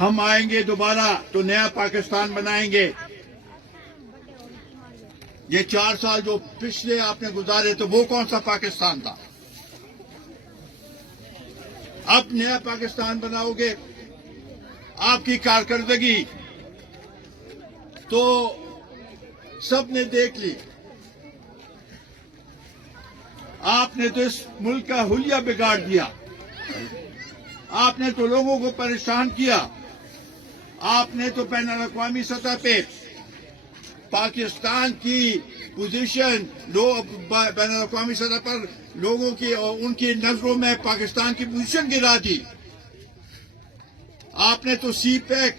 ہم آئیں گے دوبارہ تو نیا پاکستان بنائیں گے. یہ 4 سال جو پچھلے آپ نے گزارے تو وہ کون سا پاکستان تھا؟ اب نیا پاکستان بناؤ گے. آپ کی کارکردگی تو سب نے دیکھ لی. آپ نے تو اس ملک کا حلیہ بگاڑ دیا. آپ نے تو لوگوں کو پریشان کیا. آپ نے تو بین الاقوامی سطح پہ پاکستان کی پوزیشن بین الاقوامی سطح پر لوگوں کی اور ان کی نظروں میں پاکستان کی پوزیشن گرا دی. آپ نے تو سی پیک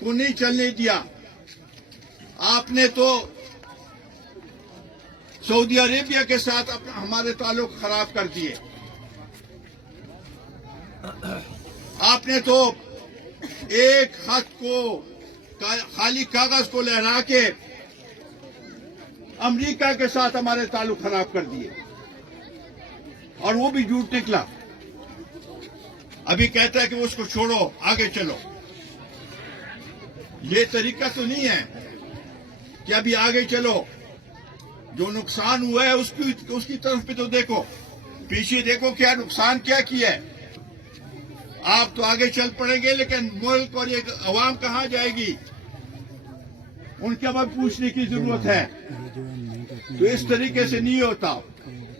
کو نہیں چلنے دیا. آپ نے تو سعودی عربیہ کے ساتھ ہمارے تعلق خراب کر دیے. آپ نے تو ایک خط کو خالی کاغذ کو لہرا کے امریکہ کے ساتھ ہمارے تعلق خراب کر دیے اور وہ بھی جھوٹ نکلا. ابھی کہتا ہے کہ اس کو چھوڑو آگے چلو. یہ طریقہ تو نہیں ہے کہ ابھی آگے چلو. جو نقصان ہوا ہے اس کی طرف پہ تو دیکھو, پیچھے دیکھو کیا نقصان کیا ہے. آپ تو آگے چل پڑیں گے لیکن ملک اور یہ عوام کہاں جائے گی؟ ان کے بعد پوچھنے کی ضرورت ہے. تو اس طریقے سے نہیں ہوتا.